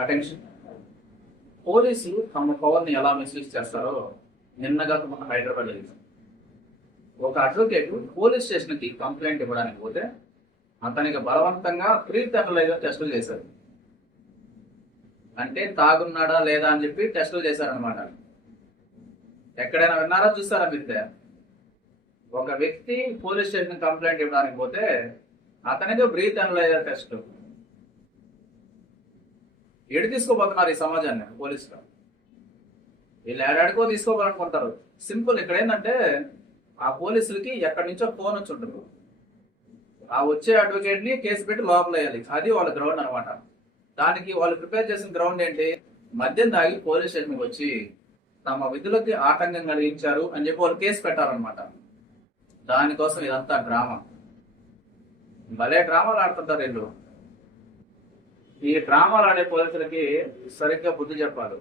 Attention. పోలీసులు తమ power ని ఎలా మిస్యూజ్ చేస్తారో నిన్నగా మన హైదరాబాద్ జరిగింది. ఒక అడ్వకేట్ పోలీస్ స్టేషన్ కి కంప్లైంట్ ఇవ్వడానికి పోతే అతనికి బలవంతంగా బ్రీత్ అనలైజర్ టెస్టులు చేశారు. అంటే తాగున్నాడా లేదా అని చెప్పి టెస్టులు చేశారనమాట. ఎక్కడైనా విన్నారా, చూస్తారా మీరు? ఒక వ్యక్తి పోలీస్ స్టేషన్ కంప్లైంట్ ఇవ్వడానికి పోతే అతనితో బ్రీత్ అనలైజర్ టెస్ట్. ఎడు తీసుకోబోతున్నారు ఈ సమాజాన్ని పోలీసులు? వీళ్ళు ఏడాడికో తీసుకోవాలనుకుంటారు. సింపుల్. ఇక్కడ ఏంటంటే ఆ పోలీసులకి ఎక్కడి నుంచో ఫోన్ వచ్చి ఉంటుంది. ఆ వచ్చే అడ్వకేట్ ని కేసు పెట్టి లోపల వేయాలి. అది వాళ్ళ గ్రౌండ్ అనమాట. దానికి వాళ్ళు ప్రిపేర్ చేసిన గ్రౌండ్ ఏంటి? మద్యం తాగి పోలీస్ స్టేషన్కి వచ్చి తమ విధులకి ఆటంకం కలిగించారు అని చెప్పి వాళ్ళు కేసు పెట్టారనమాట. దానికోసం ఇదంతా డ్రామా. భలే డ్రామాలు ఆడుతుంటారు వీళ్ళు. ఈ డ్రామాలు ఆడే పోలీసులకి సరిగ్గా బుద్ధి చెప్పాలి.